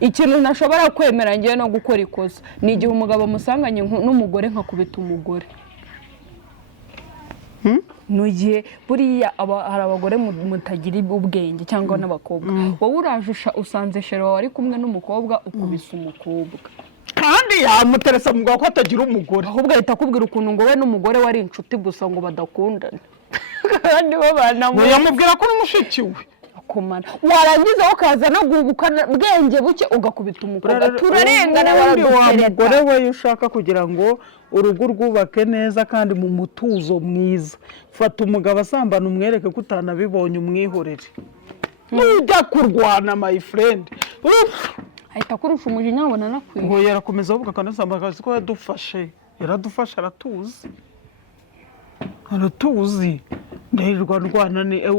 ikintu ntashobora kwemera ngiye no gukora ikosa ni igihe umugabo musanganye n'umugore nkakubita umugore nugiye buriya hari abagore mutagira ubwenge cyangwa n'abakobwa wowe urajusha usanze shero wari kumwe n'umukobwa ukubisa umukobwa kandi yamuteresa mugabo ko atagira umugore ahubwo ahita akubwira ukuntu ngo we n'umugore wari inshuti gusa ngo badakundana kandi babana mu yamubwira ko n'umushiki we kumana warangiza ukaza no gubukana bwenge buke ugakubita umukobwa turarengana baradutereta umugore we ushaka kugira ngo urugo rwubake neza kandi mu mutuzo mwiza fata umugabo asambana umwereke ko utanabibonye umwihorere ujya kurwana my friend ahita kurusha umujinya abona nakwiye ngo yarakomeza avuga kanasamba akazi ko yaradufasha aratuzi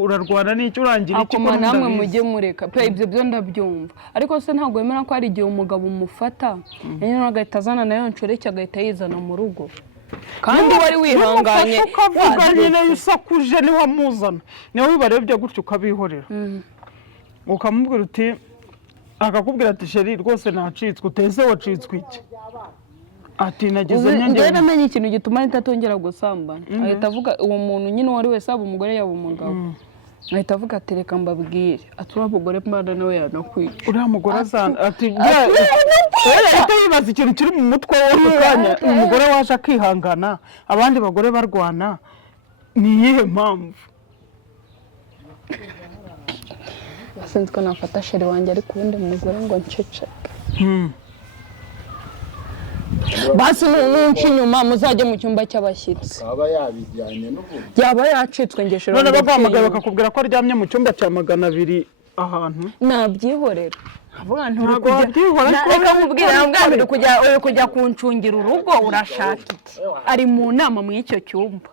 urarwana n'icyo urangira iki ko namwe mujye mureka pe ibyo byo ndabyumva ariko se ntabwo wemera ko hari igihe umugabo umufata nyine agahita azana nayo nshoreke agahita yizana mu rugo kandi wari wihanganye ukavuga nyine usakuje niwe amuzana niwe wibarebye gutyo ukabihorera ukamubwira uti akakubwira ati sheri rwose nacitswe uteze wacitswe iki ati nageze njye namenye ikintu gituma ntatongera gusambana ahita avuga uwo muntu nyine wari wese aba umugore yaba umugabo ahita avuga ati reka mbabwire ati uriya mugore mbana nawe yanakwica uriya mugore azana ati ahita yibaza ikintu kiri mu mutwe we kanya umugore waje akihangana abandi bagore barwana ni iyihe mpamvu sinzi ko nafata sheri wanjye ariko ubundi mugore ngo nceceke basi n'unshi nyuma muzajye mu cyumba cy'abashyitsi aba yabijyanye n'ubundi yaba yacitswe ngeshero none baguhamagara bakakubwira ko aryamye mu cyumba cya 200 ahantu nabyihorera avuga ntabwo wabyihora reka mubwira mbwambire kujya kuncungira urugo urashaka iki ari mu nama mu icyo cyumba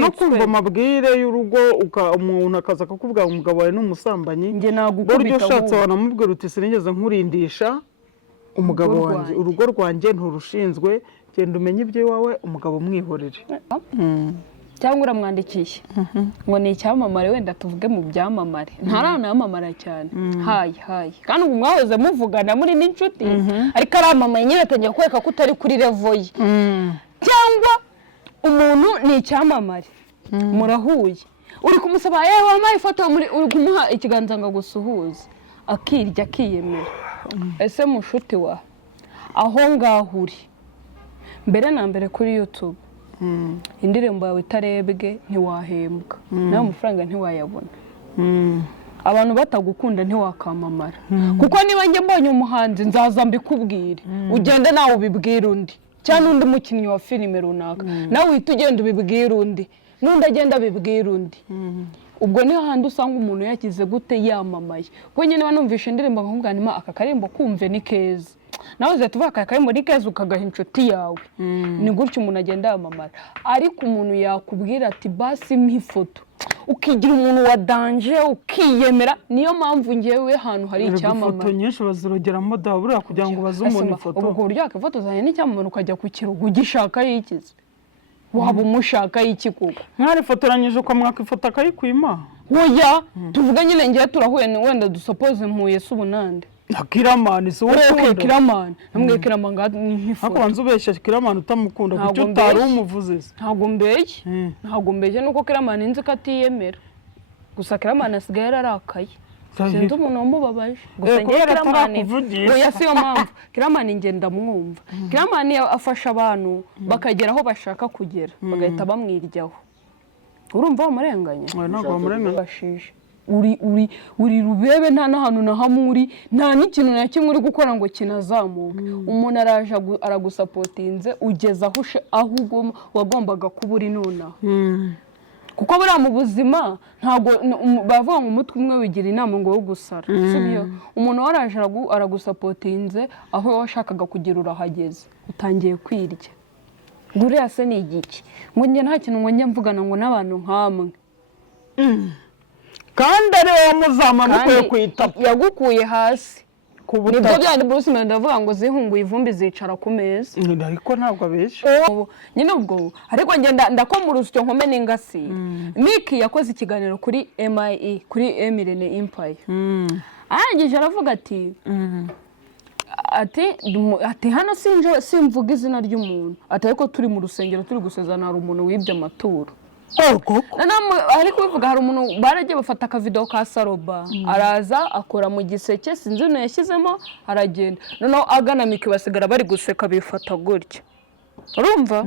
no kumva amabwire y'urugo umuntu akaza akakubwira umugabo wawe n'umusambanyi buryo ushatse wanamubwira uti sinigeze nkurindisha umugabo wanjye urugo rwanjye nturushinzwe genda umenye iby'iwawe umugabo umwihorere cyangwa uramwandikiye ngo ni icyamamare wenda tuvuge mu byamamare ntaranamamara cyane hayi kandi ubu mwahoze muvugana muri n'inshuti ariko aramamaye nyine atangiye kwereka ko utari kuri level ye cyangwa umuntu ni icyamamare murahuye uri kumusaba yewe wamaye ifoto uri kumuha ikiganza ngo gusuhuze akirya akiyemera ese mushuti wa aho ngaho uri mbere na mbere kuri YouTube indirimbo yawe itarebwe ntiwahembwa nawe amafaranga ntiwayabona abantu batagukunda ntiwakamamara kuko niba njye mbonye umuhanzi nzaza mbikubwire ugende nawe ubibwire undi cyangwa undi mukinnyi wa filime runaka nawe uhita ugenda ubibwire undi n'undi agenda abibwire undi ubwo niho handi usanga umuntu yakize gute yamamaye kuko nyine banumvisha indirimbo nk'ubwanima aka karimbo kumve ni keza nawe uze tuvuga aka karimbo ni keza ukagaha inshuti yawe ni gutyo umuntu agenda yamamara ariko umuntu yakubwira ati basi mpifoto ukigira umuntu wa danje ukiyemera niyo mpamvu ngewe ahantu hari icyamamare ifoto nyinshi bazirogeramo da buriya kugira ngo baze umuntu ifoto ubwo ku buryo yakifotozanya n'icyamamare ukajya ku kirugu ugishaka yikize waba umushaka y'iki kuko mwarifotoranyije ukamwaka ifoto akayikwima oya tuvuga nyine ngiye turahuye wenda dusuppose mpuye se ubunande Kiramani se wowe Kiramani namwe Kiramani nk'ifoto ako banze ubeshya Kiramani utamukunda kuko utari umuvuze ntabwo mbeshye nuko Kiramani nzi ko atiyemera gusa Kiramani asigaye yararakaye sinzi umuntu wamubabaje gusa ngiye Kiramani oya siyo mpamvu Kiramani ngenda mwumva Kiramani afasha abantu bakagera aho bashaka kugera bagahita bamwiryaho urumva wamurenganya ntabwo wamurenganya uri rubebe nta n'ahantu na hamwe uri nta n'ikintu na kimwe uri gukora ngo kinazamuke umuntu araje aragusapotinze ugeza aho wagombaga kuba uri nonaha kuko buriya mu buzima ntabwo bavuga ngo umutwe umwe wigira inama ngo wo gusara sibyo umuntu waraje aragusapotinze aho washakaga kugira urahageze utangiye kwirya buriya se ni igiki ngo njye nta kintu ngo njye mvugana ngo n'abantu nk'amwe kandi ari wowe muzama mukwiye kwita yagukuye hasi nibyo byandi Bruce Melody avuga ngo zihunguye ivumbi zicara ku meza ariko ntabwo abeshya nyine ubwo ariko ngenda ndakoma urusyo nkome n'ingasi Miki yakoze ikiganiro kuri MIE kuri Emirene Empire arangije aravuga ati hano simvuga izina ry'umuntu ati ariko turi mu rusengero turi gusezana hari umuntu wibye amaturo ariko bivuga hari umuntu baragiye bafata akavidewo ka Saroba araza akora mu giseke sinzi uno yashyizemo aragenda noneho agana Miki basigara bari guseka bifata gutya urumva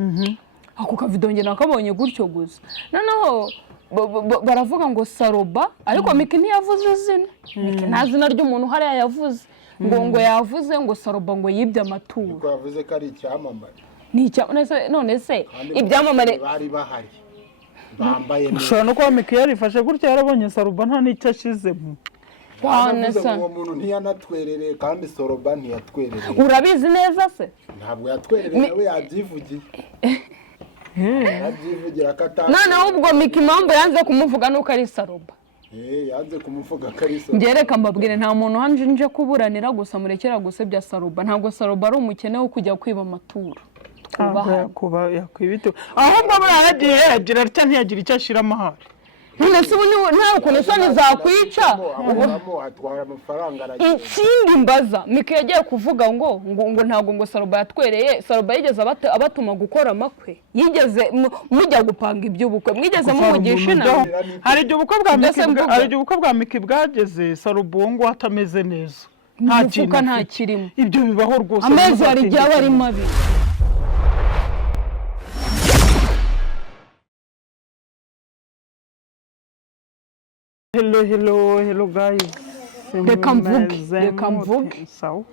ako kavidewo njye nakabonye gutyo gusa noneho baravuga ngo Saroba ariko Miki ntiyavuze izina Miki nta zina ry'umuntu hariya yavuze ngo yavuze ngo Saroba ngo yibye amaturo ko yavuze ko ari icyamamare ni icyamamare none se ibyamamare bari bahari bambaye ushobora no kuba Miki yarifashe gutya yarabonye Saroba nta n'icyo ashizemo uwo muntu ntiyanatwerereye kandi Saroba ntiyatwerereye urabizi neza se ntabwo yatwerereye nawe yabyivugiye yabyivugira ko atari noneho ubwo Miki impamvu yanze kumuvuga nuko ari Saroba yanze kumuvuga ko ari Saroba ngereka mbabwire nta muntu hanje nje kuburanira gusa murekera gusebya Saroba ntabwo Saroba ari umukene wo kujya kwiba amaturo kuba yakwibite ahubwo baragiye yagira atya ntiyagira icyo ashira amahari none se nta ukuntu isoni zakwica atwara amafaranga aragiye ikindi mbaza Miki yagiye kuvuga ngo ntabwo ngo Saroba yatwereye Saroba yigeze abatuma gukora amakwe yigeze mujya gupanga iby'ubukwe mwigeze mumugisha inama hari igihe ubukwe bwa Miki bwageze Saroba uwo ngo atameze neza nta kirimo ibyo bibaho rwose amezi hari igihe aba ari mabi Hello guys. Reka mvuge. Sawa.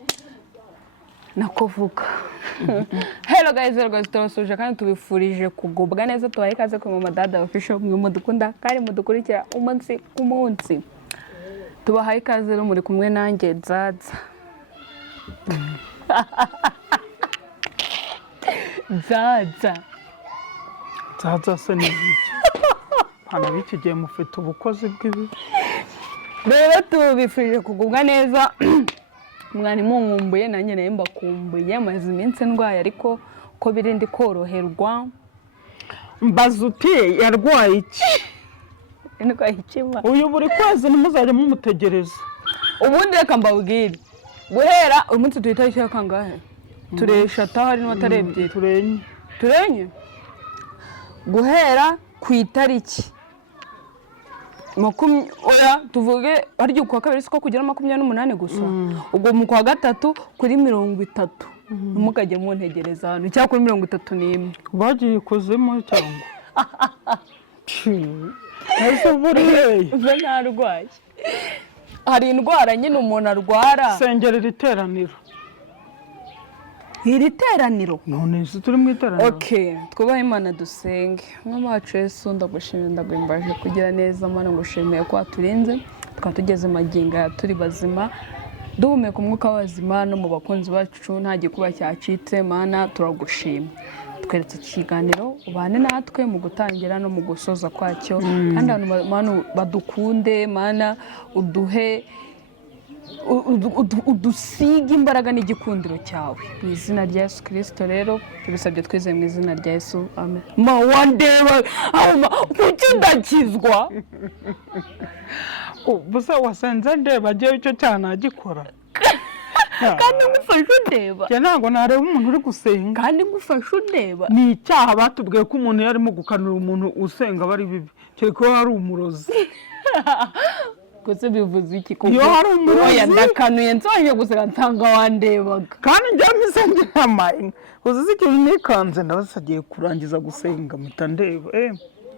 Nakuvuga. Hello guys, turasuje kandi tubifurije kugubwa neza tubaye kaze ku Mama Dada official mwe mudukunda kandi mudukurikira umunsi ku munsi. Tubahaye kaze rero muri kumwe nanjye Zaza. Zaza se ni iki? Hano biki giye mufite ubukozi bw'ibi. Rero tubifurije kugubwa neza. Mwari munkumbuye nanjye naye mbakumbuye amaze iminsi ndwaye ariko ko birindi koroherwa. Mbaza uti yarwaye iki? Ndwaye ikima. Uyu buri kwezi nimuzajya mumutegereza. Ubundi reka mbabwire. Guhera umunsi tuhita cyo kangahe? Tureshata hari n'atarebye turenye. Guhera ku itariki tuvuge aryo kwa kabiri siko kugira 28 gusa ubwo mu kwa gatatu kuri 30 mukajye mu ntegereza hano cyangwa kuri 31 bagiye kozemo cyangwa ese buriye narwaye hari indwara nyine umuntu arwara sengerera iteraniro iri teraniro none se turi mu iteraniro okay twubahe Imana dusenge mama wacu Yesu ndagushimira ndagwimbaje kugira neza Mana ngushimiye ko aturinze twatugeze maginga turi bazima duhumeka umwuka w'abazima no mu bakunzi bacu nta gikuba cyacitse Mana turagushima tweretse ikiganiro ubane natwe mu gutangira no mu gusoza kwacyo kandi abantu badukunde Mana uduhe udusiga imbaraga n'igikundiro cyawe mu izina rya Yesu Kristo rero tubisabye twizeye mu izina rya Yesu amen mawandeba kuki ndakizwa busa wasenze ndeba giye icyo cyana agikora kandi ngufashe ndeba cyane ntabwo nareba umuntu uri gusenga kandi ngufashe ndeba ni icyaha batubwiye ko umuntu yarimo gukanura umuntu usenga bari bibi cyeko hari umurozi Kose bivuze iki ko yo hari umurozi ndakanuye nsonje gusanga nsanga wandebaga kandi njya misenge amaye uzi ikintu nikanze ndabasagiye kurangiza gusenga mpita ndeba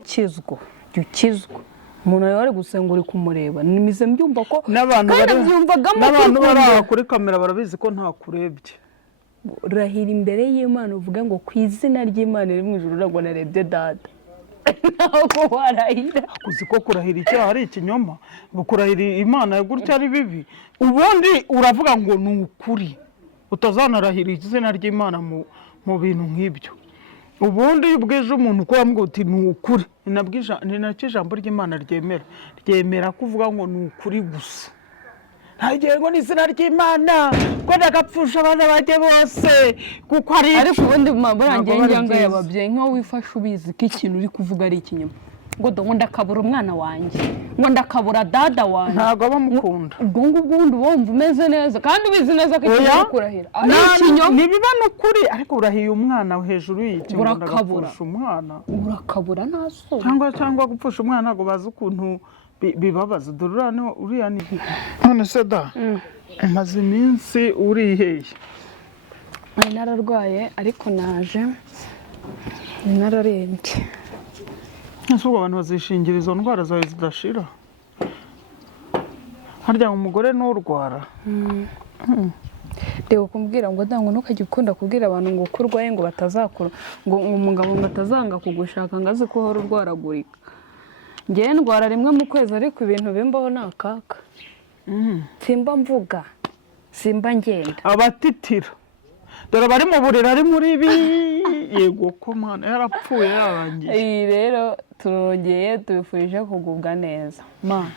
kizwa umuntu yari gusenga uri kumureba nimize mbyumva ko n'abantu bari kuri kamera barabizi ko nta kurebye rahira imbere y'Imana uvuga ngo ku izina ry'Imana iri mu ijuru nagwa narebye data ntabwo warahira uzi ko kurahira icyaha ari ikinyoma kurahira Imana gutya ari bibi ubundi uravuga ngo ni ukuri utazanarahira izina ry'Imana mu bintu nk'ibyo ubundi ubweje umuntu ko wambwira uti ni ukuri ni nacyo ijambo ry'Imana ryemera kuvuga ngo ni ukuri gusa ntagiye ngo n'izina ry'Imana ko ndagapfusha abana bajye bose kuko ari ariko ubundi burangiye njyanga y'ababyeyi nko wifashe ubizi ko ikintu uri kuvuga ari ikinyoma ngo ndakabura umwana wanjye ngo ndakabura dada wanjye ntabwo bamukunda ubwo ngubwo ubundi wumva umeze neza kandi ubizi neza ko ikintu uri kurahira ari ikinyoma nibiba n'ukuri ariko urahiye umwana hejuru y'iki ngo ndagapfusha umwana urakabura nta so cyangwa gupfusha umwana ntabwo bazi ukuntu bibabaza dore uriya ni none se da maze iminsi uriheye nararwaye ariko naje nararembye ese ubwo abantu bazishingira izo ndwara zawe zidashira harya umugore n'urwara reba kumbwira ngo ndango ntukajye ukunda kubwira abantu ngo uko urwaye ngo batazakura ngo umugabo ngo atazanga kugushaka ngo azi ko uhora urwaragurika ngewe ndwara rimwe mu kwezi ariko ibintu bimbaho ni akaga simba mvuga simba ngenda abatitira dore bari mu buriri ari muri ibi yego ko mwana yarapfuye yarangiye iyi rero turongeye tubifurije kugubwa neza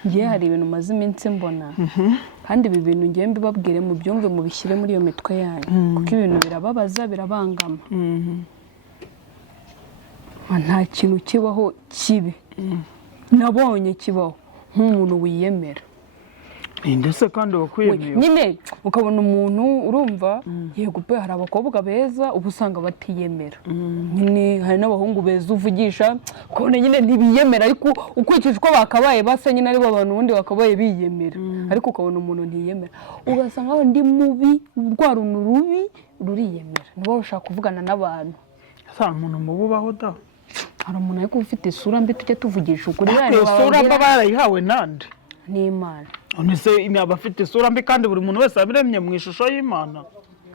ngewe hari ibintu maze iminsi mbona kandi ibi bintu ngewe mbibabwire mu byumve mubishyire muri iyo mitwe yanyu kuko ibintu birababaza birabangama nta kintu kibaho kibi nabonye kibaho nk'umuntu wiyemera ndetse kandi wakwiyemera nyine ukabona umuntu urumva yego pe hari abakobwa beza uba usanga batiyemera nyine hari n'abahungu beza uvugisha ukabona nyine ntibiyemera ariko ukurikije uko bakabaye basa nyine aribo abantu ubundi bakabaye biyemera ariko ukabona umuntu ntiyemera ugasanga aho ndi mubi rwa runtu rubi ruriyemera niba ushaka kuvugana n'abantu nta muntu mubi ubaho da hari umuntu ariko ufite isura mbi tujye tuvugisha ukuri iyo sura mba barayihawe nande n'Imana none aba afite isura mbi kandi buri muntu wese abiremye mu ishusho y'Imana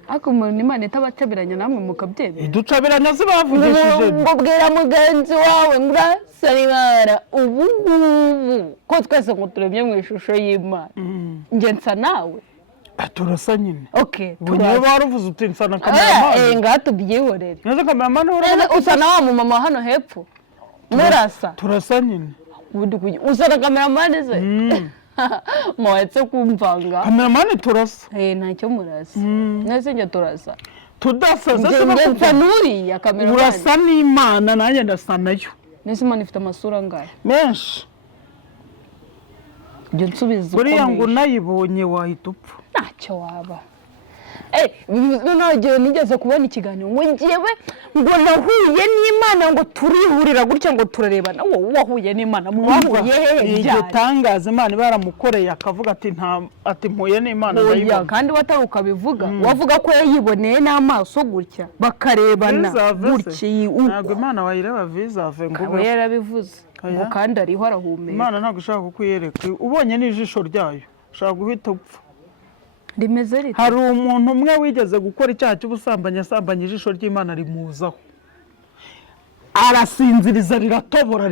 ariko umuntu Imana itabacabiranya namwe mukabyemera ducabiranya zibavugishije ngo bwira mugenzi wawe ngo urasaribara ubu ngubu ko twese ngo turemye mu ishusho y'Imana njye nsa nawe turasa nyine okay niba waruvuze uti nsa na kameramani ngaha tubyihorere neza kameramani usa na wa mumama hano hepfo murasa turasa nyine usa na kameramani se mwahetse kumvanga kameramani turasa ntacyo murasa mwese njye turasa tudasa njye nsa n'uriya kameramani urasa n'Imana nanjye ndasa nayo nese Imana ifite amasura angahe menshi njye nsubiza buriya ngo unayibonye wahita upfa ntacyo waba noneho nigeze kubona ikiganiro ngo ngewe ngo nahuye n'Imana ngo turihurira gutya ngo turarebana wowe wahuye n'Imana mwahuye hehe iryo tangaza Imana baramukoreye akavuga ati mpuye n'Imana ndayibona kandi watari ukabivuga wavuga ko yayiboneye n'amaso gutya bakarebana gutya ntabwo Imana wayireba vizave ngo ube yarabivuze ngo kandi ariho arahumeka Imana ntabwo ushaka kukuyereka ubonye n'ijisho ryayo ushaka guhita upfa rimeze rite hari umuntu umwe wigeze gukora icyaha cy'ubusambanyi asambanya ijisho ry'Imana rimuzaho arasinziriza riratobora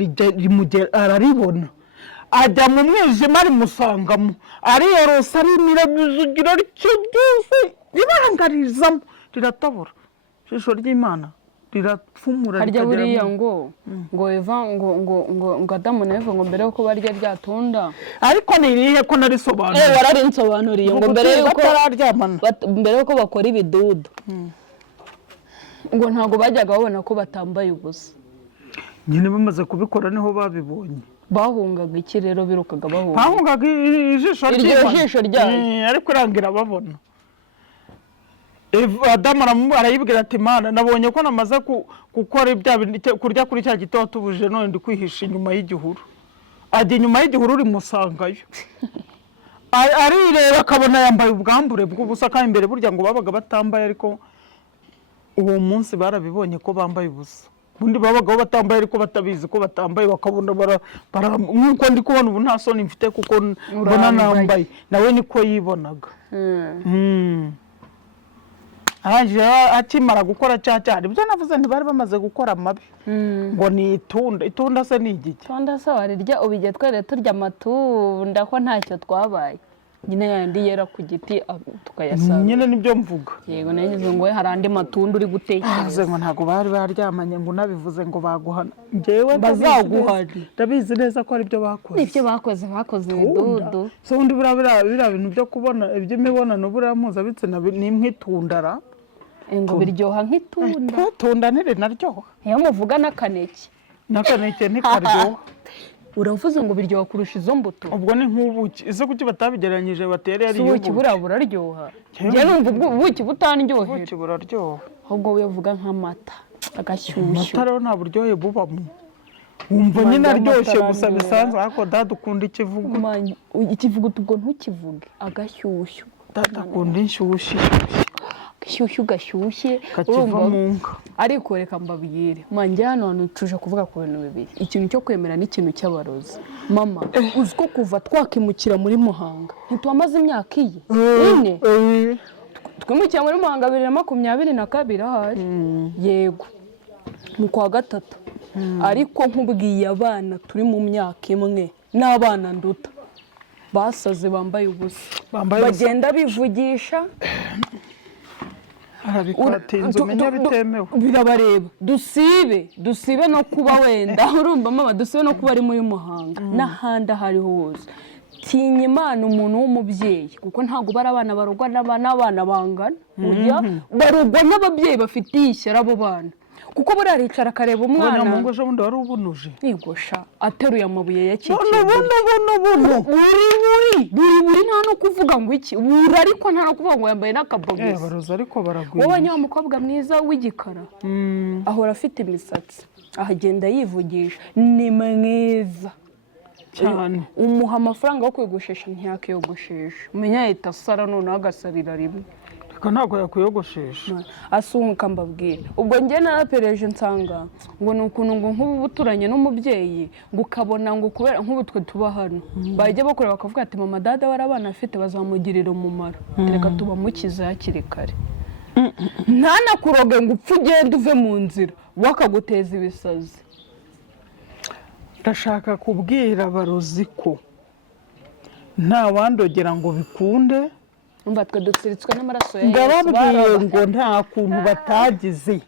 araribona ajya mu mwijima rimusangamo ariyorosa arimira bizugira rityo ryose ribangarizamo riratobora ijisho ry'Imana rirapfumura harya buriya ngo Eva ngo Adamu na Eva ngo mbere yuko barya ryatunda ariko nirihe ko narisobanuriye wararinsobanuriye ngo mbere yuko bakora ibidudu ngo ntabwo bajyaga babona ko batambaye ubusa nyine bamaze kubikora niho babibonye bahungaga iki rero birukaga bahungaga ijisho ryayo ariko irangira babona Adamu arayibwira ati Mana nabonye ko namaze gukora kurya kuri cya giti watubuje none ndi kwihisha inyuma y'igihuru ajya inyuma y'igihuru rimusangayo arireba akabona yambaye ubwambure bw'ubusa kandi imbere burya ngo babaga batambaye ariko uwo munsi barabibonye ko bambaye ubusa ubundi babagaho batambaye ariko batabizi ko batambaye bakabona nk'uko ndi kubona ubu nta soni mfite kuko mbona nambaye nawe niko yibonaga arangije akimara gukora cyacyari ibyo navuze ntibari bamaze gukora amabi ngo ni itunda se ni igiki itunda se warirya ubu igihe twere turya amatunda ko ntacyo twabaye nyine yandi yera ku giti tukayasarura nyine nibyo mvuga. Yego nagize ngo hari andi matunda uri gutekereza ngo ntabwo bari baryamanye ngo nabivuze ngo baguhana njyewe bazaguhana ndabizi neza ko ari byo bakoze. Nibyo bakoze dudu. So undi bira bintu byo kubona iby'imibonano buriya mpuzabitsina ni nk'itundara ngo biryoha nk'itunda. Tunda ntirinaryoha. Iyo muvuga n'akaneke ntikaryoha. Uravuze ngo biryoha kurusha izo mbuto. Ubwo ni nk'ubuki. Ese kuki batabigeranyije batere ari ubuki buraryoha. Njye numva ubuki butanryohera. Ubuki buraryoha. Ahubwo uyavuga nk'amata agashyushyu. Amata rero nta buryohe bubamo. Wumva nyine aryoshye gusa bisanzwe ariko dada ukunda ikivugo. Ikivugo ubwo ntukivuge agashyushyu. Dada akunda inshyushyu. Gashyushye kakiva mu nka. Ariko reka mbabwire manjye hano hantu tuje kuvuga ku bintu bibiri. Ikintu cyo kwemera n'ikintu cy'abarozi. Mama uzi ko kuva twakimukira muri Muhanga ntitwamaze imyaka iyi ine twimukira muri Muhanga 2022 ahari yego mu kwa gatatu ariko nkubwiye abana turi mu myaka imwe n'abana nduta basaze bambaye ubusa bagenda bivugisha bitemewe birabareba dusibe no kuba wenda urumva mama dusibe no kuba ari muri Muhanga n'ahandi hariho hose tinya Imana umuntu w'umubyeyi kuko ntago bari abana barogwa n'abana bangana ujya barogwa n'ababyeyi bafitiye ishyara abo bana kuko buri aricara akareba umwana mu ngo bundi wari ubunuje igosha ateruye amabuye yakikiye buri nta no kuvuga ngo iki buri ariko nta no kuvuga ngo yambaye n'akabogisi baroza ariko baragwira wowe nywa mukobwa mwiza w'igikara ahora afite imisatsi ahagenda yivugisha ni mwiza cyane umuha amafaranga yo kwiyogoshesha ntiyakiyogoshesha umenya yita sara none agasarira rimwe ntabwo yakuyogoshesha asunguka mbabwira ubwo njye narapereje nsanga ngo ni ukuntu ngo nk'ubu buturanye n'umubyeyi ngo ukabona ngo kubera nk'ubu twe tuba hano bajya bakorera bakavuga ati mama dada wari abana afite bazamugirira umumaro reka tubamukize hakiri kare ntanakuroge ngo upfe ugende uve mu nzira wakaguteza ibisazi. Ndashaka kubwira abarozi ko nta wandogera ngo bikunde umva twe dutsiritswe n'amaraso ya Yesu ndababwiye ngo nta kuntu batagize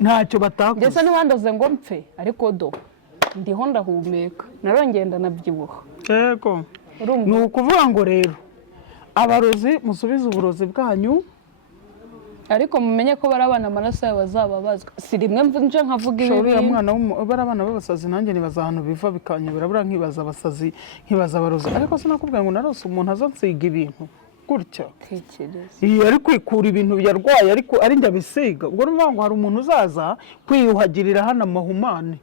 ntacyo batakoze ndetse ntibandoze ngo mpfe ariko ndiho ndahumeka narongenda nabyibuha yego ni ukuvuga ngo rero abarozi musubize uburozi bwanyu ariko mumenye ko bari abana amaraso yabo bazababazwa si rimwe nje nkavuga ibi bari abana b'abasazi nanjye nibaza ahantu biva bikanyobera buriya nkibaza abasazi nkibaza abarozi ariko sinakubwira ngo narose umuntu azansiga ibintu gutya iyo ari kwikura ibintu yarwaye ariko ari njye abisiga ubwo ni ngo hari umuntu uzaza kwiyuhagirira hano amahumane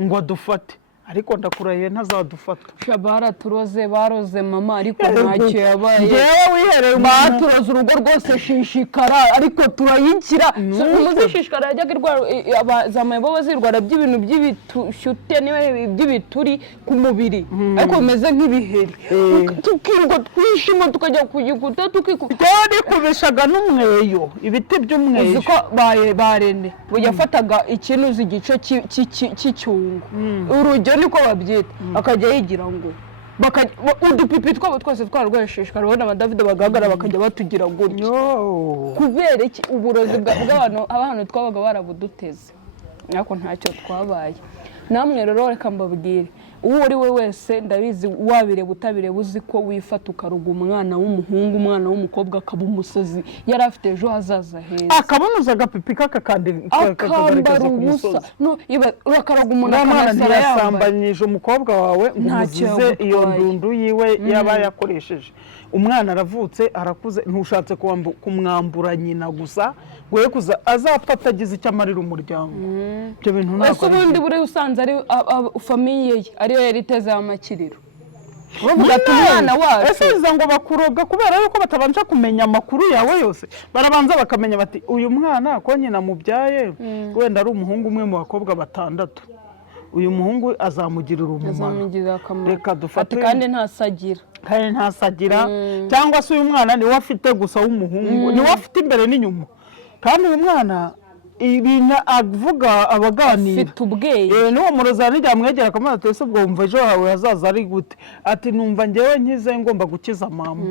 ngo adufate ariko ndakurahiye ntazadufata baroze mama ariko ntacyo yabaye ngewe wihereye baturoze urugo rwose shishikara ariko turayikira umuzishishikara yajyaga zamaye bo bazirwara by'ibintu by'ibishyute by'ibituri ku mubiri ariko bimeze nk'ibiheri tukirirwa twishima tukajya ku gikuta tukikubyewe nikubishaga n'umweyo ibiti by'umweyo uzi ko barene yafataga ikintu uzi igice cy'icyungu urugero niko babyita akajya yigira ngo udupipi twabo twose twarwesheshwa urabona abadavide bagahagarara bakajya batugira gutya kubera iki uburozi bw'abantu twabaga barabuduteze ariko ntacyo twabaye namwe rero reka mbabwire uwo uri we wese ndabizi wabireba utabireba uzi ko wifata ukaruga umwana w'umuhungu umwana w'umukobwa akaba umusazi yari afite ejo hazaza heza akabonoza agapipi akambara ubusa urakaraga umuntu akanasara yasambanyije umukobwa wawe ngo umuzize iyo ndundu yiwe yaba yakoresheje umwana aravutse arakuze ntushatse kumwambura nyina gusa we kuza azapfa atagize icyo amarira umuryango ibyo bintu ntabwo ubundi buri usanze ari famiye ye ariyo yari itezeho amakiriro bavuga ati umwana wacu ese ngo bakuroga kubera yuko batabanje kumenya amakuru yawe yose barabanza bakamenya bati uyu mwana ko nyina mubyaye wenda ari umuhungu umwe mu bakobwa 6 uyu muhungu azamugirira umumaro reka dufate kandi ntasagira cyangwa se uyu mwana niwe afite gusa w'umuhungu niwe afite imbere n'inyuma kandi uyu mwana ibintu avuga abaganira afite ubwenge n'uwo murozi yarijya amwegera akamuha ati ese ubwo wumva ejo hawe hazaza ari gute ati numva njyewe nkize ngomba gukiza mama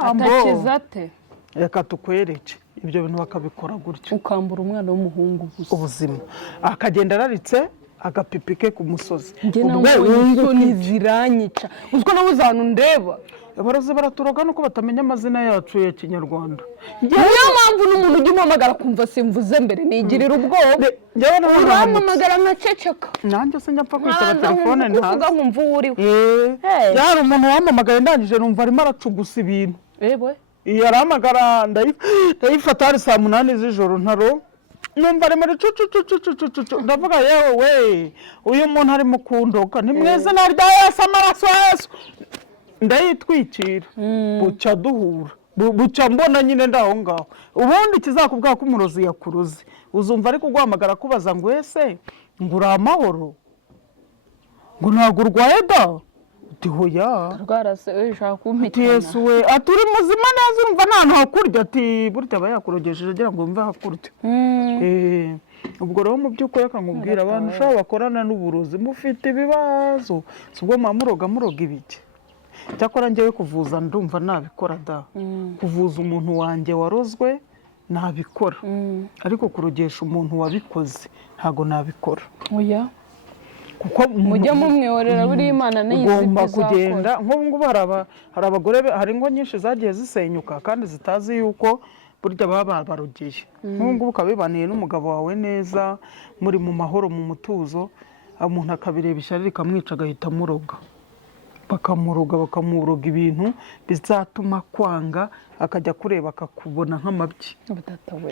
atakiza ate reka tukwereke ibyo bintu bakabikora gutyo ukambura umwana w'umuhungu gusa ubuzima akagenda araritse agapipi ke ku musozi njye nawe ziranyica uziko nawe uzana ndeba abarozi baraturoga nuko batamenya amazina yacu ya kinyarwanda niyo mpamvu n'umuntu ujya umuhamagara kumva simvuze mbere nigirira ubwoba urampamagara nkaceceka nanjye se njya mpfa kwitaba telefone ntazi nkumva uwo uriwe yari umuntu wampamagaye ndangije numva arimo aracugusa ibintu iyo arahamagara ndayifata hari saa 8 z'ijoro ntaro numva ari muri cucu ndavuga yewe uyu muntu ari mu kundoka ni mwiza na rya Yesu amaraso Yesu ndayitwikira bucya duhura bucya mbona nyine ndaho ngaho ubundi kizakubwira ko umurozi yakuruze uzumva ari kuguhamagara kubaza ngo ese ngo uri amahoro ngo ntabwo urwaye da uti hoya rwarase ushaka kumpitana Yesu we ati uri muzima neza urumva nta ntakurya ati burya aba yakurogesheje agira ngo wumve hakurya ubwo rero mu by'ukuri akangubwira abantu ushobora bakorana n'uburozi mufite ibibazo si ubwo muroga ibiki cyakora njyewe kuvuza ndumva nabikora da kuvuza umuntu wanjye warozwe nabikora ariko kurogesha umuntu wabikoze ntago nabikora oya kuko mujya mumwiyorera buri Imana niyizi ugomba kugenda nk'ubu ngubu hari abagore hari ingo nyinshi zagiye zisenyuka kandi zitazi yuko burya baba barogeye nk'ubu ngubu ukabibaniye n'umugabo wawe neza muri mu mahoro mu mutuzo umuntu akabireba ishyari rikamwica agahita amuroga bakamuroga ibintu bizatuma kwanga akajya kureba akakubona nk'amabyi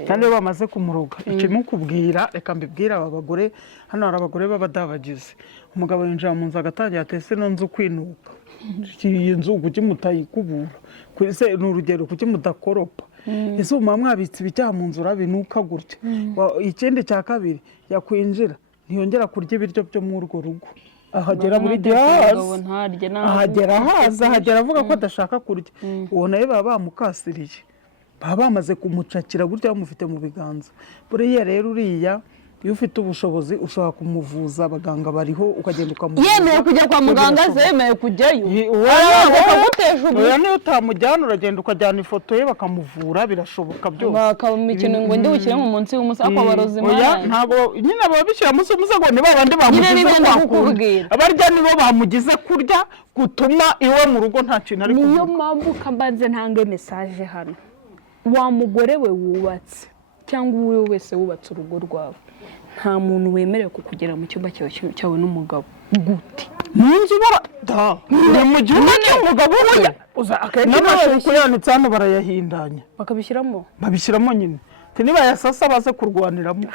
kandi iyo bamaze kumuroga ikintu kubwira reka mbibwira aba bagore hano hari abagore b'abadabagize umugabo yinjira mu nzu agatangira ati ese no nzu kwinuka iyi nzu kuki mutayikubura ese ni urugero kuki mudakoropa ese ubu mwabitse ibijya mu nzu urabinuka gutya ikindi cya kabiri yakwinjira ntiyongera kurya ibiryo byo muri urwo rugo ahagera muri diyazi ahagera avuga ko adashaka kurya uwo nawe baba bamukasiriye baba bamaze kumucakira gutya bamufite mu biganza buriya rero uriya iyo ufite ubushobozi ushobora kumuvuza abaganga bariho ukagenda ukamuvuza yemeye kujya kwa muganga se yemeye kujyayo niyo utamujyana uragenda ukajyana ifoto ye bakamuvura birashoboka byose bakaba imikino ngo ndi bushyire mu munsi w'umusa ako barozi imana ntabwo nyine babishyira munsi w'umusa ngo ni babandi bamugize kwakura abarya nibo bamugize kurya gutuma iwe mu rugo nta kintu ari kuvuga niyo mpamvu kambanze ntange message hano wa mugore we wubatse cyangwa uwo wese wubatse urugo rwawe nta muntu wemerewe kukugera mu cyumba cyawe n'umugabo gute munzi bara ni mu gihugu cy'umugabo we n'amashuka yanitse hano barayahindanya babishyiramo nyine niba yasasa baze kurwaniramo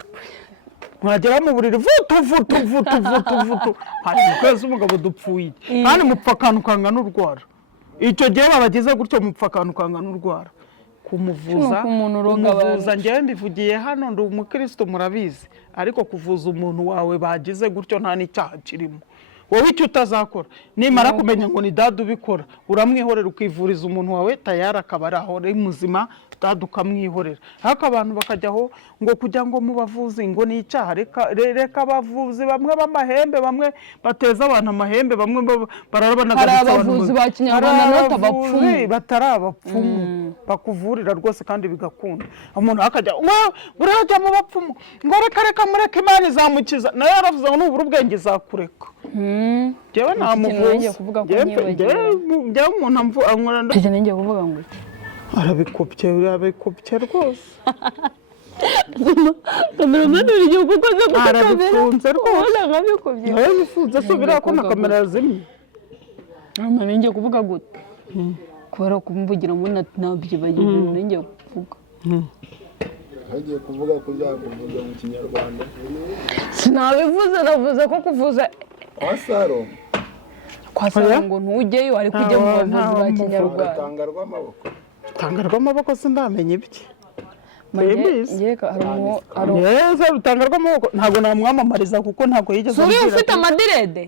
mwagera mu buriri vutu hari ukwezi umugabo dupfuye kandi mupfa akantu kangana urwara icyo gihe babagize gutyo mupfa akantu kangana urwara kumuvuza njyewe mbivugiye hano ndi umukristo murabizi ariko kuvuza umuntu wawe bagize gutyo nta n'icyaha kirimo wowe icyo utazakora nimara kumenya ngo ni dada ubikora uramwihorera ukivuriza umuntu wawe tayari akaba ari aho ari muzima dada ukamwihorera ariko abantu bakajyaho ngo kujya ngo mu bavuzi ngo ni icyaha reka abavuzi bamwe b'amahembe bamwe bateza abantu amahembe bamwe barabanaga abavuzi ba kinyarwanda n'atabapfumu batari abapfumu bakuvurira rwose kandi bigakunda umuntu akajya urajya mu bapfumu ngo reka mureke Imana izamukiza nayo yaravuze ngo nubura ubwenge izakureka jewe nta muvuzi jewe umuntu ankora ngiye kuvuga ngo arabikopye rwose kameramani buri gihe uko ukoze ku kamera arabifunze rwose ubona nkabikubye yabifunze subira ko na kamera yazimye ngiye kuvuga gute kubera kumvugira ngo nabyibagiwe ngiye kuvuga hagiye kuvuga ko byakuvuga mu kinyarwanda sinabivuze navuze ko kuvuza kwa Saro ngo ntujyeyo ariko ujye mu bavuzi ba kinyarwanda tanga rw'amaboko sindamenye ibye rutanga rw'amaboko ntabwo namwamamariza kuko ntabwo yigeze uri ufite amadirede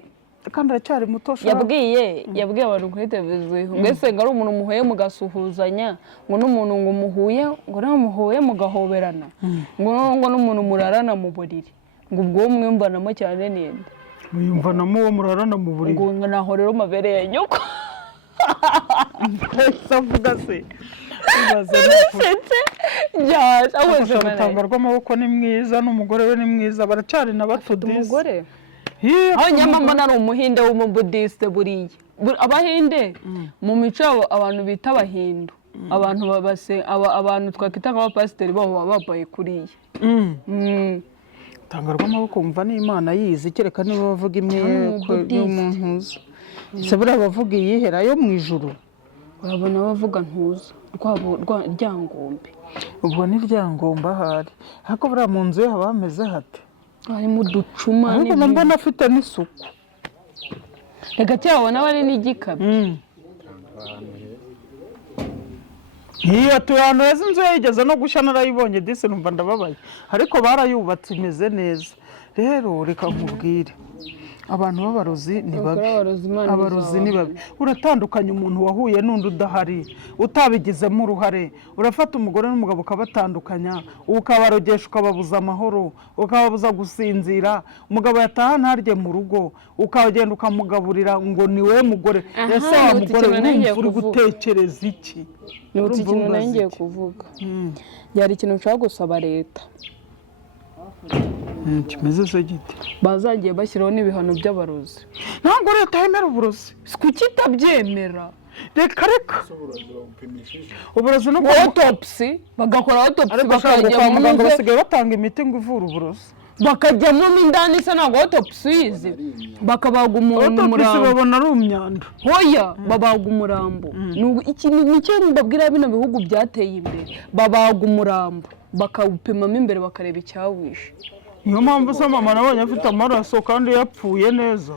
kandi aracyari muto yabwiye abantu kuri televiziyo mbese ngo ari umuntu muhuye mugasuhuzanya ngo n'umuntu ngo muhuye ngo nawe muhuye mugahoberana ngo n'umuntu murarana mu buriri ngo ubwo mwumvanamo cyane ninde mwumvanamo uwo murarana mu buriri ngo naho rero mabereye nyoko avuga se urutanga rw'amaboko ni mwiza n'umugore we ni mwiza baracyari na bato umugore aho nyamama ari umuhinde w'umubudisite buriya abahinde mu mico yabo abantu bita abahindu abantu twakwita nk'abapasiteri babo baba bambaye kuriya urutanga rw'amaboko wumva n'Imana yizi kereka niba bavuga imwe y'umuntu uzi ese buriya bavuga iyihera yo mu ijuru urabona bavuga ntuza ryangombe ubwo ni ryangombe ahari ariko buriya mu nzu ye haba hameze hate harimo uducuma ariko mbona afite n'isuku reka cyabona bari n'igikabi iyo tuyano yazi inzu yigeze no gushya narayibonye disi numva ndababaye ariko barayubatse imeze neza rero reka nkubwire abantu b'abarozi ni babi abarozi ni babi uratandukanya umuntu wahuye n'undi udahari utabigizemo uruhare urafata umugore n'umugabo ukabatandukanya ukabarogesha ukababuza amahoro ukababuza gusinzira umugabo yataha ntarye mu rugo ukagenda ukamugaburira ngo ni we mugore ese wa mugore urumva uri gutekereza iki ni ikintu ngiye kuvuga yari ikintu nshaka gusaba leta kimeze se gite bazagiye bashyiraho n'ibihano by'abarozi ntabwo leta yemera uburozi kuki itabyemera reka uburozi no autopsy bagakora autopsy bakajya kwa muganga basigaye batanga imiti ngo ivura uburozi bakajyamo indani se ntabwo autopsy yize bakabaga umuntu umurambo babona ari umyanda hoya babaga umurambo nicyo mbabwira bino bihugu byateye imbere babaga umurambo bakawupimamo imbere bakareba icyawishe niyo mpamvu se mama nabonye afite amaraso kandi yapfuye neza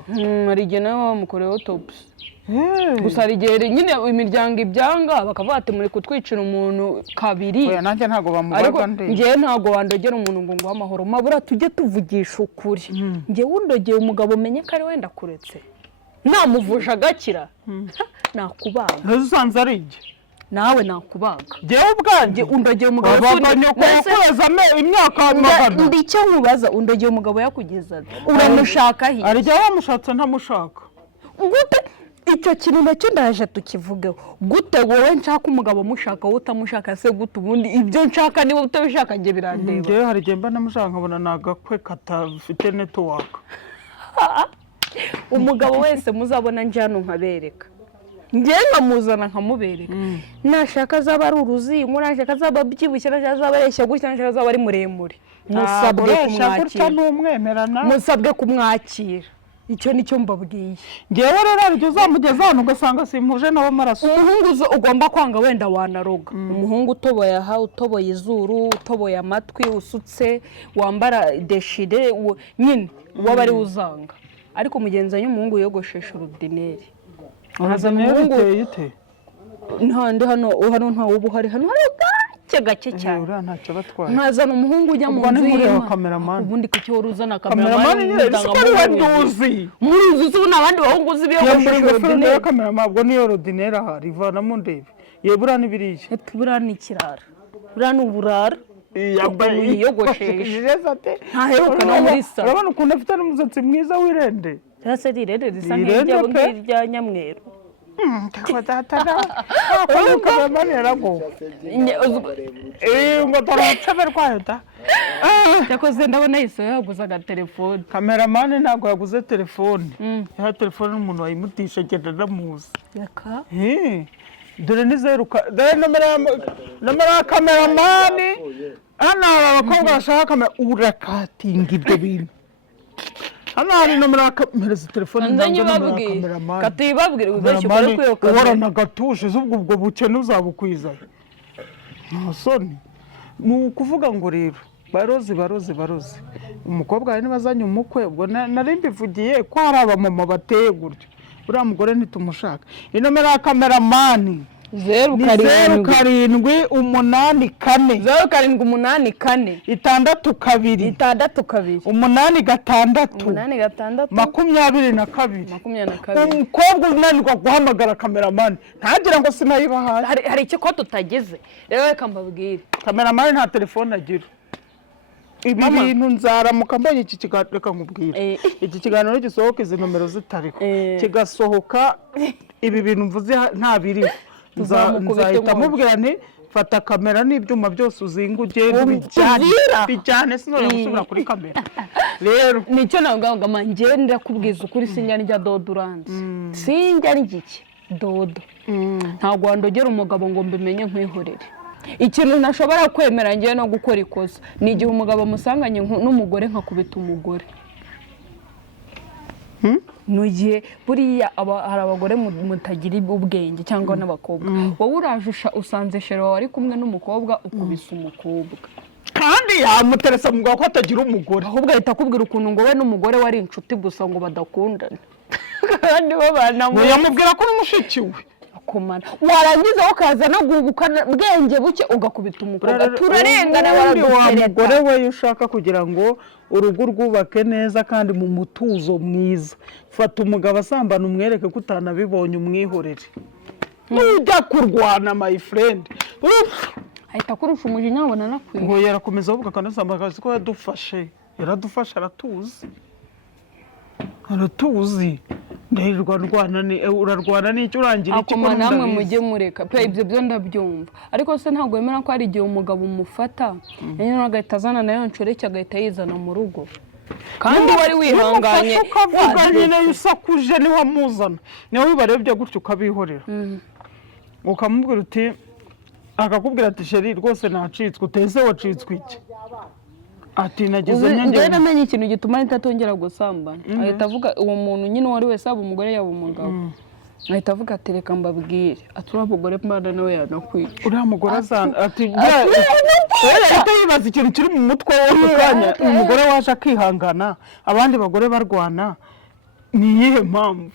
hari igihe nawe bamukoreye autopsy gusa hari igihe nyine imiryango ibyanga bakavuga ati muri kutwicira umuntu kabiri nanjye ntabwo bamubaga ngewe ntabwo wandogera umuntu ngo nguhe amahoro mabura tujye tuvugisha ukuri ngewe undogeye umugabo umenye ko ari wenda kuretse namuvuje agakira nakubaga usanze ari igihe nawe nakubaga ngewe ubwanjye undogeye umugabo yakoze imyaka magana ndi icyo nkubaza undogeye umugabo yakugeza uramushaka he hari igihe wamushatse ntamushaka gute icyo kintu nacyo ndaje tukivugeho gute wowe nshaka umugabo mushaka wowe utamushaka se gute ubundi ibyo nshaka niba utabishaka njye birandeba ngewe hari igihe mba namushaka nkabona ni agakwe katafite netiwaka umugabo wese muzabona njye hano nkabereka ngewe nkamuzana nkamubereka nashaka azaba ari uruzingo nashaka azaba abyibushye nashaka azaba areshya gutya nashaka azaba ari muremure musabwe kumwakira icyo nicyo mbabwiye ngewe rero aribyo uzamugeza hano ugasanga simpuje nawe amaraso umuhungu ugomba kwanga wenda wanaroga umuhungu utoboye aha utoboye izuru utoboye amatwi usutse wambara deshire nyine waba ari uzanga ariko mugenzanye umuhungu yogoshesha urudineri biteye ite ntande hano ntawe uba uhari hano hari gake cyane nkazana umuhungu ujya mu nzu y'imana ubundi kuki wari uzana kameramani nduzi muri uzi ubu n'abandi bahungu uzi biyogoshesha urudineri kameramani ubwo niyo rodineri ahari ivanamo ndebe yebura n'ibiriya buriya ni ikirara buriya ni uburara yambaye yiyogosheshe ntaheruka no muri salo urabona ukuntu afite n'umusatsi mwiza w'irende cyangwa se rirende risa nk'irya nyamweru kameramani yaragowe ngo turacabe rwayo da yakoze ndabona yise yaguze agatelefone kameramani ntabwo yaguze telefone yaha telefone n'umuntu wayimutisha agenda anamuzi dore ni zeru dore nomero ya kameramani hano hari abakobwa bashaka kamera urakatinga ibyo bintu hano hari nomero ya kamereza telefone nzanye babwire katibabwire ubeshye kuri kwiyo kamera uhorana gatuje ubwo bukene uzabukwiza ntasoni ni ukuvuga ngo rero barozi umukobwa hari nibazanye umukwe ubwo nari mbivugiye ko hari abamama bateye gutyo uriya mugore ntitumushaka inomero ya kameramani 07 8 4 07 8 4 6 2 6 2 8 6 8 6 22 umukobwa unanirwa guhamagara kameramani ntagira ngo sinayibahaye. hari icyo ko tutageze rero reka mbabwire kameramani nta telefone agira. Ibi bintu nzaramuka mbonye iki kiganiro reka nkubwire iki kiganiro gisohoka izi nomero zitariho kigasohoka ibi bintu mvuze nta biri nzahita mubwira nti fata kamera n'ibyuma byose uzinga ugenda bijyane sinore gusubira kuri kamera. Rero nicyo navuga ngo ngenda kubwiza ukuri sinjya njya dodoranze sinjya n'igiki dodo ntabwo wandogera umugabo ngo mbimenye nkwihorere. Ikintu nashobora kwemera ngiye no gukora ikosa ni igihe umugabo musanganye n'umugore nkakubita umugore. Nugiye buriya hari abagore mutagira ubwenge cyangwa n'abakobwa wowe urajusha usanze shero wawe ari kumwe n'umukobwa ukubisa umukobwa kandi yamuteresa mugabo ko atagira umugore ahubwo ahita akubwira ukuntu ngo we n'umugore wari inshuti gusa ngo badakundana kandi babana mu yamubwira ko n'umushiki we kumana warangiza ukaza no gubukana bwenge buke ugakubita umukobwa turarengana umugore we ushaka kugira ngo urugo rwubake neza kandi mu mutuzo mwiza fata umugabo asambana umwereke ko utanabibonye umwihorere ujya kurwana my friend ahita kurusha umujinya wabona nakwiye ngo yarakomeza avuga kanasambana ko yaradufashe aratuzi urarwana n'icyo urangira iki ko namwe mujye mureka pe ibyo byo ndabyumva ariko se ntabwo wemera ko hari igihe umugabo umufata nyine agahita azana nayo nshoreke agahita yizana mu rugo kandi wari wihanganye ukavuga nyine yusakuje ni wamuzana niwe wibarebye gutyo ukabihorera ukamubwira uti akakubwira ati sheri rwose nacitswe uteze wacitswe iki ati nageze njye namenye ikintu gituma ntatongera gusambana ahita avuga uwo muntu nyine wari wese aba umugore yaba umugabo ahita avuga ati reka mbabwire ati uriya mugore mbana nawe yanakwica uriya mugore azana ati ahita yibaza ikintu kiri mu mutwe we kanya umugore waje akihangana abandi bagore barwana ni iyihe mpamvu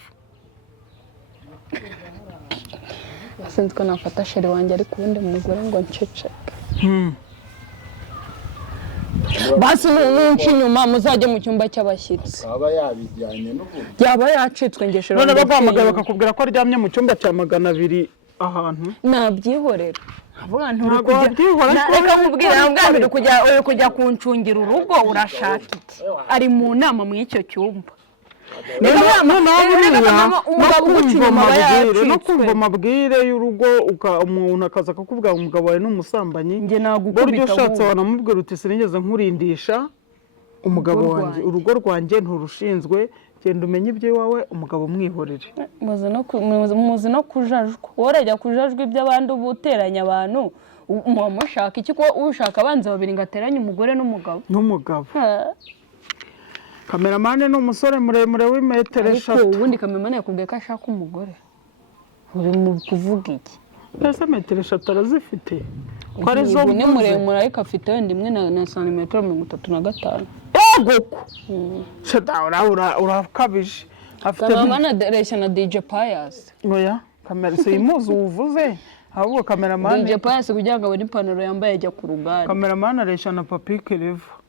sinzi ko nafata sheri wanjye ariko ubundi mugore ngo nceceke basi n'umunsi nyuma muzajye mu cyumba cy'abashyitsi aba yabijyanye n'ubundi yaba yacitswe ngeshero none baguhamagara bakakubwira ko aryamye mu cyumba cya 200 ahantu nabyihorera avuga reka nkubwire kujya kuncungira urugo urashaka iki ari mu nama mu icyo cyumba no kumva amabwire y'urugo umuntu akaza akakubwira umugabo wawe n'umusambanyi buryo ushatse wanamubwira uti sinigeze nkurindisha umugabo wanjye urugo rwanjye nturushinzwe genda umenye iby'iwawe umugabo mwihorere muzi no kujajwa worajya kujajwa iby'abandi uba uteranya abantu mushaka iki ko ushaka abanza babiri ngo ateranye umugore n'umugabo kameramani ni umusore muremure w'imetero 3. ariko ubundi kameramani yakubwiye ko ashaka umugore uri mu kuvuga iki mbese metero 3 arazifite ko ari zo ni muremure ariko afite wenda imwe na santimetero 35 yego urakabije afite kameramani adereshya na DJ Pius oya kamera se imuzi uvuze ahubwo kameramani DJ Pius kugira ngo abone ipantaro yambaye ajya ku rugari kameramani areshya na Papi Keleva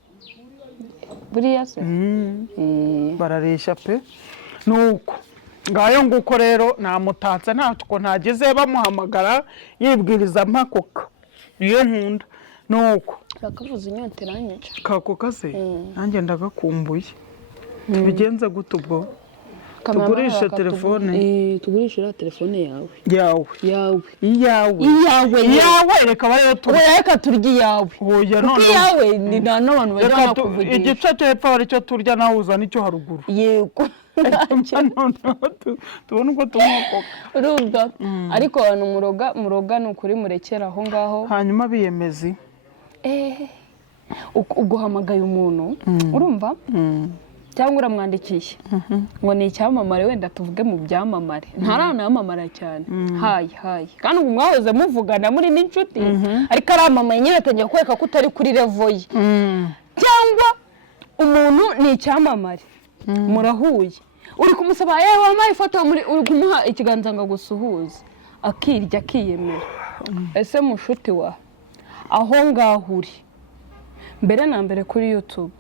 buriya se bararesha pe nuko ngayo nguko rero namutatse ntako ntageze bamuhamagara yibwiriza mpakoka niyo nkunda nuko rakavuze inyota iranyica kakoka se nanjye ndagakumbuye tubigenze gute ubwo tugurisha telefone tugurisha telefone yawe reka bariyo reka turya yawe oya none yawe ni n'abantu bajya bakuvugisha igice cy'epfo ari cyo turya nawe uzana icyo haruguru yego tubona uko tumwokoka urumva ariko abantu muroga ni ukuri murekera aho ngaho hanyuma biyemezi uguhamagaye umuntu urumva cyangwa uramwandikiye ngo ni icyamamare wenda tuvuge mu byamamare ntaranamamara cyane hayi kandi ubu mwahoze muvugana muri n'inshuti ariko aramamaye nyine atangiye kwereka ko utari kuri level ye cyangwa umuntu ni icyamamare murahuye uri kumusaba yewe wamaye ifoto uri kumuha ikiganza ngo gusuhuze akirya akiyemera. Ese mushuti wa aho ngaho uri mbere na mbere kuri YouTube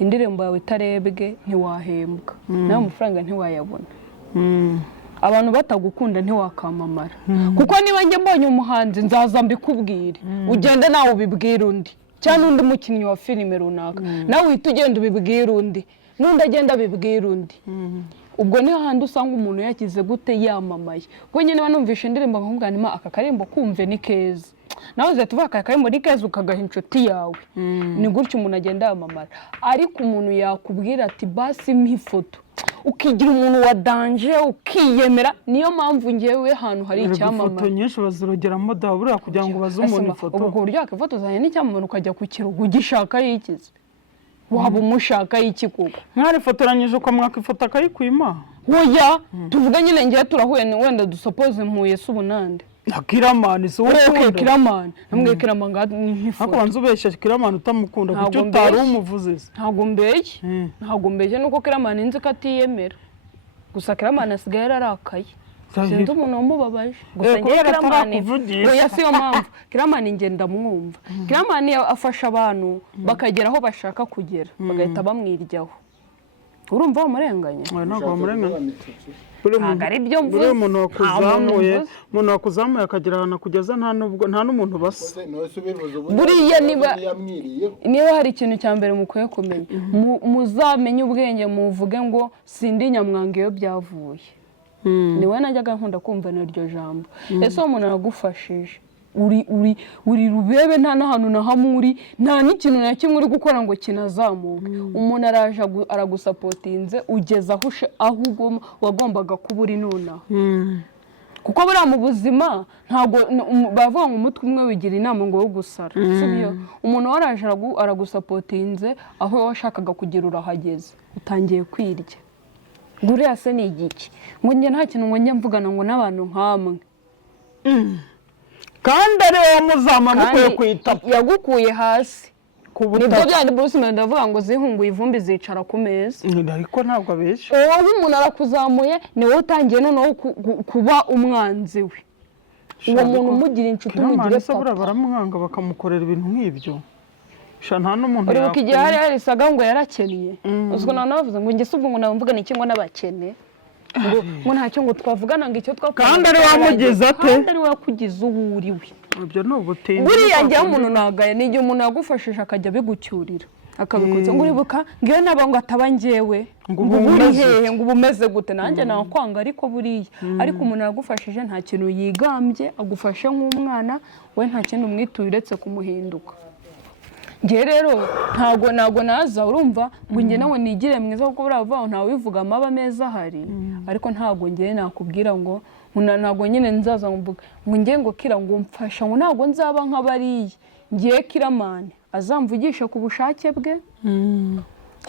indirimbo yawe itarebwe ntiwahembwa nawe amafaranga ntiwayabona, abantu batagukunda ntiwakamamara, kuko niba njye mbonye umuhanzi nzaza mbikubwire ugende nawe ubibwira undi cyangwa undi mukinnyi wa filime runaka nawe uhita ugenda ubibwira undi n'undi agenda abibwira undi. Ubwo niho handi usanga umuntu yakize gute yamamaye. Kuko nyine banumvisha indirimbo nkavuga nti aka karimbo kumve ni keza, nawe uze tuvuga aka karimbo ni keza ukagaha inshuti yawe, ni gutyo umuntu agenda yamamara. Ariko umuntu yakubwira ati basi mpifoto ukigira umuntu wa danje ukiyemera, niyo mpamvu ngewe hano hari icyamamare. Ifoto nyinshi bazirogeramo dabura kugira ngo baze umuntu ifoto. Ubwo buryo akifotozanya n'icyamamare ukajya ku kirugo ugishaka yikize, waba umushaka y'iki kuko mwarifotoranyije ukamwaka ifoto akayikwima. Oya tuvuga nyine ngiye turahuye wenda dusopoze mpuye subunande Kiramani so ukunda Kiramani namwe Kiramani nk'ifoto ako banzu ubeshya Kiramani utamukunda kucyo utari umuvuze. Ntago mbeshye nuko Kiramani nzi ko atiyemera, gusa Kiramani asigaye yararakaye sinzi umuntu wamubabaje, gusa ngiye Kiramani oya siyo mpamvu Kiramani ngenda mwumva. Kiramani afasha abantu bakagera aho bashaka kugera bagahita bamwiryaho. Urumva bamurenganya? Ntabwo bamurenganya. Agari byo mvuze umuntu wakuzamuye akagira ahantu kugeza nta n'umuntu basa. Buriya niba hari ikintu cya mbere mukwiye kumenya, muzamenye ubwenge muvuge ngo sindi nyamwanga iyo byavuye. Niwe najyaga nkunda kumva n'iryo jambo. Ese umuntu aragufashije uri rubebe nta n'ahantu na hamwe uri, nta n'ikintu na kimwe uri gukora ngo kinazamuke. Umuntu araje aragusapotinze ugeza aho wagombaga kuba uri nonaha. Kuko buriya mu buzima ntabwo bavuga ngo umutwe umwe wigira inama ngo wo gusara, sibyo? Umuntu waraje aragusapotinze aho washakaga kugira urahageze, utangiye kwirya. Buriya se ni igiki ngo njye nta kintu ngo njye mvugana ngo n'abantu nkamwe, kandi ari wowe muzama mukwiye kwita yagukuye hasi nibyo byandi Bruce Melody avuga ngo zihunguye ivumbi zicara ku meza. Ariko ntabwo abeshya wowe umuntu arakuzamuye ni wowe utangiye noneho kuba umwanzi we. Uwo muntu umugira inshuti umugire papa baramwanga bakamukorera ibintu nk'ibyo. Nta n'umuntu yakora. Uribuka igihe hari isaga ngo yarakeniye, uzwo nawe navuze ngo njye subwo ngo namvuga ni kingo n'abakene ngo ntacyo ngo twavugana ngo icyo twakora. Kandi ari wamugeza ate? Kandi ari wakugize uwuriwe. Ibyo no ubutinde. Buriya njye umuntu nagaye ni igihe umuntu yagufashije akajya bigucyurira akabikutse ngo uribuka ngiye naba ngo ataba njyewe ngo buri hehe ngo ubumeze gute nanjye nakwanga. Ariko buriya ariko umuntu yagufashije nta kintu yigambye agufashe nk'umwana we, nta kintu umwituye uretse kumuhinduka. Nge rero ntago naza urumva ngo njye nawe nigire mwiza kuko buravuga ntawe wivuga amaba meza hari, ariko ntago ngiye nakubwira ngo ntago nyine nzaza ngo ngiye ngo Kira ngo mfasha ngo ntago nzaba nk'abariye. Ngiye Kiramani azamvugisha ku bushake bwe,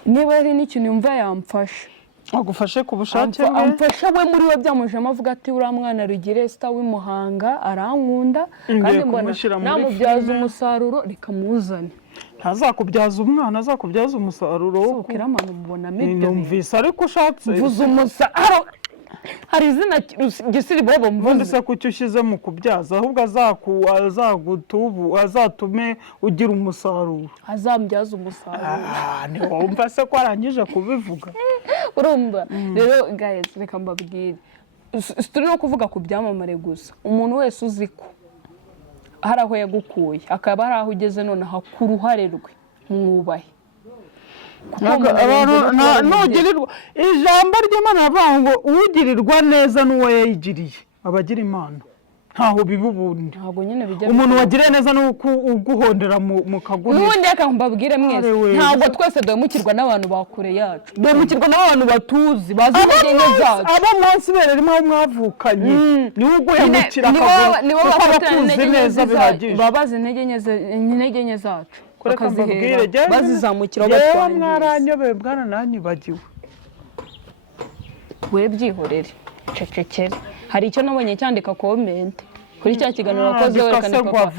niba ari n'ikintu yumva yamfasha agufashe ku bushake bwe, amfasha we muri we byamujemo avuga ati uriya mwana Rugire Esther w'imuhanga arankunda kandi mbona namubyaza umusaruro reka muzane. Ntazakubyaza umwana azakubyaza umusaruro wo Kiramani mubona mibyo. Numvise ariko ushatse mvuze umusaruro hari izina gisiri bobo mvuze se kucyo ushyize mu kubyaza ahubwo azatume ugira umusaruro, azambyaza umusaruro. Ni wumva se ko arangije kubivuga. Urumva rero guys reka mbabwire turi no kuvuga ku byamamare gusa. Umuntu wese uzi ko hari aho yagukuye akaba ari aho ugeze none ku ruhare rwe mwubahe. Nugirirwa ijambo ry'Imana ravuga ngo ugirirwa neza n'uwo yayigiriye abagira Imana ntaho biba ubundi. Ntago nyine bijya umuntu wagiriye neza no uguhondera mu kaguni. Nubundi akambabwire mwese ntago twese doyemukirwa n'abantu bakure yacu, doyemukirwa n'abantu batuzi bazi intege zacu. Abo munsi bererimo mwavukanye ni uguhemukira akaguni ni wowe bakuze neza bihagije, babazi intege nke zacu bazizamukira batwangiza. Mwaranyobeye bwana nanyibagiwe. We byihorere cecekere. Hari icyo nabonye cyandika comment kuri cya kiganiro wakoze werekana papa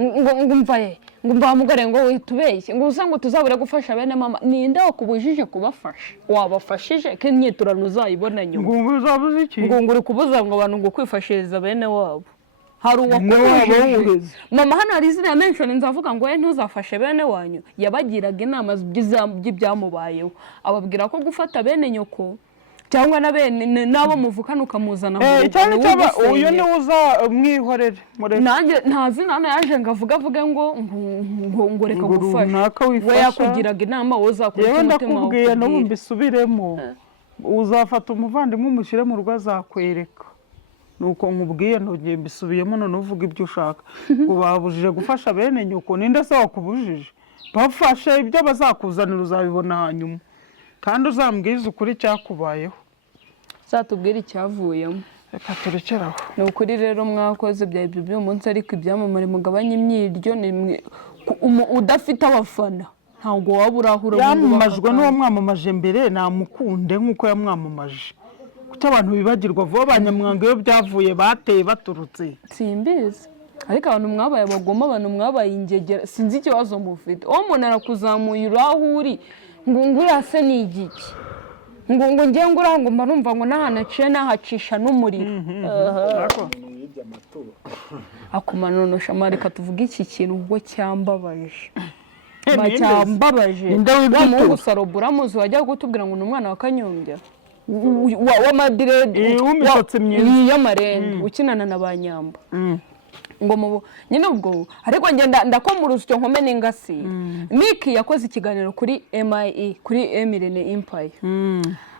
ngo mva ye ngo mbamugore ngo witubeshye ngo usa ngo tuzabure gufasha bene mama ninde wakubujije kubafasha wabafashije ko imyiturano uzayibona nyuma ngo uzabuze iki ngo uri kubuza ngo abantu ngo kwifashiriza bene wabo hari uwakubujije mama hano hari izina mention nzavuga ngo ntuzafashe bene wanyu yabagiraga inama by'ibyamubayeho ababwira ko gufata bene nyoko cyangwa na bene nabo muvukana ukamuzana mu cyane cyaba uyu ni uza mwihorere nanjye ntazina yaje ngavuga ngo reka gufasha we yakugiraga inama uzakora umutima ndakubwiye no mbisubiremo uzafata umuvandimwe umushyire mu rugo azakwereka nuko nkubwiye ntugiye mbisubiyemo none uvuga ibyo ushaka ngo babujije gufasha bene nyoko ninde se wakubujije bafashe ibyo bazakuzanira uzabibona hanyuma kandi uzambwiza ukuri cyakubayeho zatubwira icyavuyemo reka turekeraho ni ukuri rero mwakoze bya ibyo by'uyu munsi ariko ibyamamare mugabanye imyiryo udafite abafana ntabwo waba urahura yamamajwe n'uwo mwamamaje mbere namukunde nk'uko yamwamamaje kuko abantu bibagirwa vuba abanyamwanga iyo byavuye bateye baturutse simbizi ariko abantu mwabaye abagoma abantu mwabaye ingegera sinzi ikibazo mufite uwo muntu arakuzamuye uraho uri ngo urase ni igiki ngo ngiye ngo mba numva ngo n'ahantu aciye n'ahacisha n'umuriro akumanonosha amareka tuvuge iki kintu ubwo cyambabaje umuhungu Saroba uramuzi wajya kutubwira ngo ni umwana wa Kanyombya w'amadirede w'imisatsi myiza y'amarende ukinana na ba Nyamba ngo nyine ubwo ariko ngenda ndakoma urusyo nkome n'ingasi Miki yakoze ikiganiro kuri MIE kuri Emirene Empire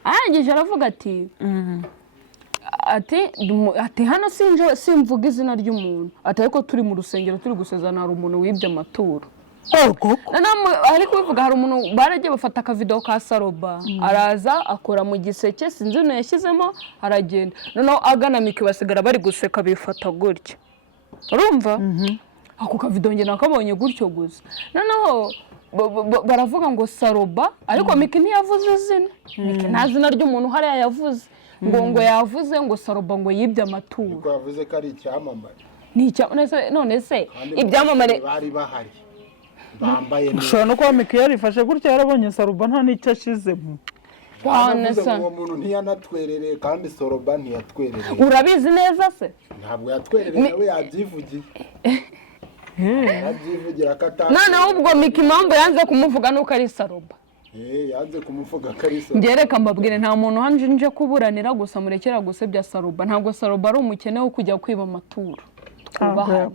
arangije aravuga ati hano simvuga izina ry'umuntu ati ariko turi mu rusengero turi gusezana hari umuntu wibye amaturo ariko bivuga hari umuntu baragiye bafata akavidewo ka Saroba araza akora mu giseke sinzi uno yashyizemo aragenda noneho agana Miki basigara bari guseka bifata gutya urumva ako kavidewo njye nakabonye gutyo gusa noneho baravuga ngo Saroba ariko Miki ntiyavuze izina Miki nta zina ry'umuntu hariya yavuze ngo yavuze ngo Saroba ngo yibye amaturo kuko yavuze ko ari icyamamare none se ibyamamare bari bahari bambaye ushobora no kuba Miki yarifashe gutya yarabonye Saroba nta n'icyo ashizemo uwo muntu ntiyanatwerereye kandi Saroba ntiyatwerereye urabizi neza se ntabwo yatwerereye nawe yabyivugiye yabyivugira ko atari noneho ubwo Miki impamvu yanze kumuvuga nuko ari Saroba yanze kumuvuga ko ari Saroba ngereka mbabwire nta muntu hanje nje kuburanira gusa murekera gusebya Saroba ntabwo Saroba ari umukene wo kujya kwiba amaturo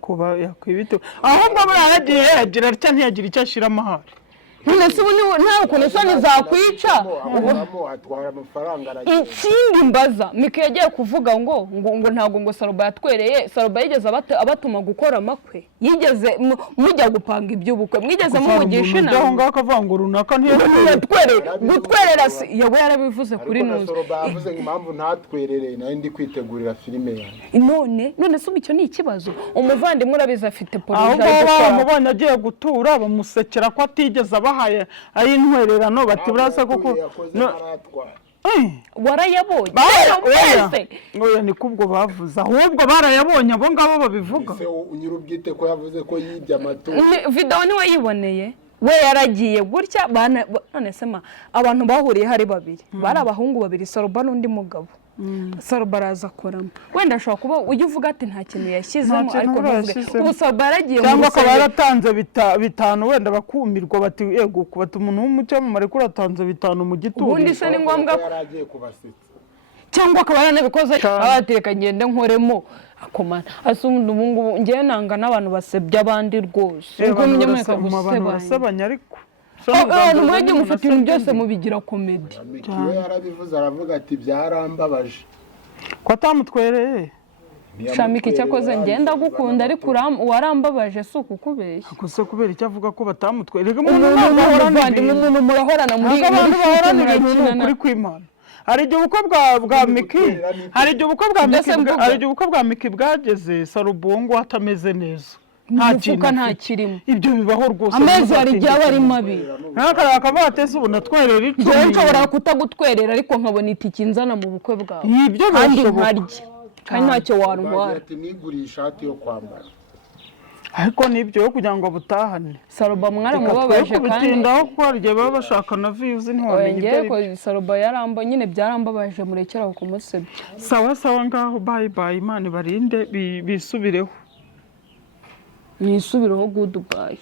kuba yakwibito ahubwo baragiye yagira atya ntiyagira icyo ashira amahari none se nta ukuntu isoni zakwica atwara amafaranga ikindi mbaza Miki yagiye kuvuga ngo ntabwo ngo Saroba yatwereye Saroba yigeze abatuma gukora amakwe yigeze mujya gupanga iby'ubukwe mwigeze mumugisha inama aho ngaho akavuga ngo runaka ntiyatwereye gutwerera yawe yarabivuze kuri nuzi Saroba yavuze ngo impamvu ntatwerereye nayo ndi kwitegurira filime yanjye none se icyo ni ikibazo umuvandimwe urabizi afite ahubwo bamubonye agiye gutura bamusekera ko atigeze abahaye ayintwererano bati burasa kuko warayabonye oya ni kubwo bavuze ahubwo barayabonye abo ngabo babivuga nyirubwite ko yavuze ko yibye amaturo video niwe yiboneye we yaragiye gutya none se abantu bahuriye hari babiri bari abahungu babiri Saroba n'undi mugabo Saroba araza akoramo wenda ashobora kuba ujya uvuga ati nta kintu yashyizemo ariko ntuvuge ubu Saroba yaragiye cyangwa akaba yaratanze bitanu wenda bakumirwa bati yego kubata umuntu w'umucyamamare ko uratanze bitanu mu gituro ubundi se ni ngombwa yaragiye kubasetsa cyangwa akaba yaranabikoze abateka ngende nkoremo akomana asundi ubungubu ngiye nanga n'abantu basebya abandi rwose ubwo munyamweka gusebanya ariko abantu mwajye mufata ibintu byose mubigira komedi Miki yarabivuze aravuga ati byarambabaje ko atamutwereye Miki cyakoze ngenda gukunda ariko warambabaje si ukukubeshya akose kubera icyo avuga ko batamutwereye umuntu murahorana muri abantu bahorana ibintu kuri kwimana hari igihe ubukwe bwa Miki hari igihe ubukwe bwa Miki bwageze Saroba ngo atameze neza nta kirimo ibyo bibaho rwose amezi hari igihe aba ari mabi akavuga ati ese ubu natwerera icumi njyewe nshobora kutagutwerera ariko nkabona itike nzana mu bukwe bwawe ibyo kandi nkarya kandi ntacyo warwara ati niguriye ishati yo kwambara ariko nibyo yo kugira ngo butahane Saruba mwaramubabaje kandi kubitindaho ko harya baba bashaka na views ntiwamenye ibyo ko Saruba nyine byarambabaje murekera kumusebya. Sawa ngaho bye bye, Imana barinde bisubireho goodbye.